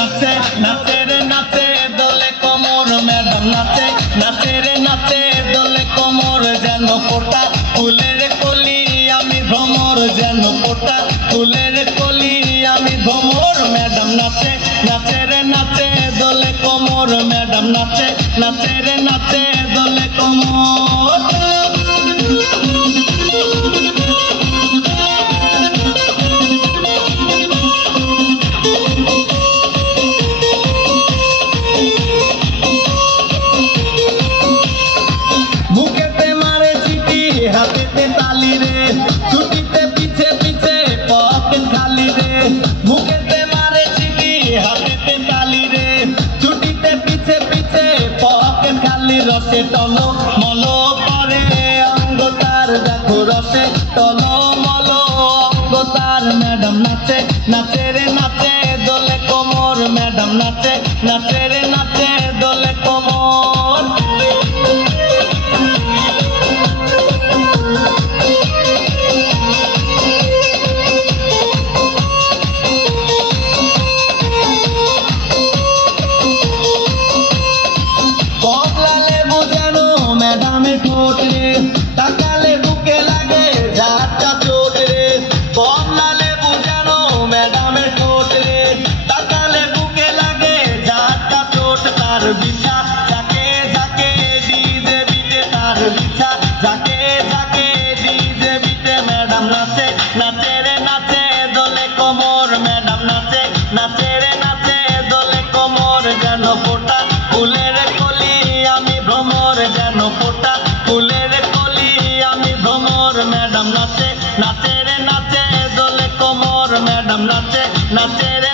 নাচে নাচে রে নাচে দোলে কোমর ম্যাডাম নাচে নাচে রে নাচে দোলে কোমর যেন ফোটা ফুলের কলি আমি ভ্রমর যেন ফোটা ফুলের কলি আমি ভ্রমর ম্যাডাম নাচে নাচে রে নাচে দোলে কোমর ম্যাডাম নাচে নাচে রে নাচে দোলে কোমর বুকেতে মারে চিঠি হাতেতে তালি রে ছুটিতে পিছে পিছে পকেট খালি রে বুকেতে মারে চিঠি হাতেতে তালি রে ছুটিতে পিছে পিছে পকেট খালি রসে টলো মলো করে অঙ্গ তার দেখো রসে টলো মলো অঙ্গ তার ম্যাডাম নাচে নাচে রে নাচে দোলে কোমর ম্যাডাম নাচে নাচে রে নাচে দোলে কোমর কমলা লেবু যেন ম্যাডামের ঠোঁট রে তাকালে বুকে লাগে ঝাঁটা চোট রে কমলা লেবু যেন ম্যাডামের ঠোঁট রে তাকালে বুকে লাগে ঝাঁটা চোট তার বিছা যাকে যাকে ডিজে বিটে তার বিছা যাকে যাকে ডিজে বিটে ম্যাডাম নাচে নাচে রে নাচে দোলে কোমর ম্যাডাম নাচে নাচে রে নাচে দোলে কোমর যেন ফোটা ফুলের কলি আমি ভ্রমর যেন ফোটা ফুলের কলি আমি ভ্রমর ম্যাডাম নাচে নাচে রে নাচে দোলে কোমর ম্যাডাম নাচে নাচে রে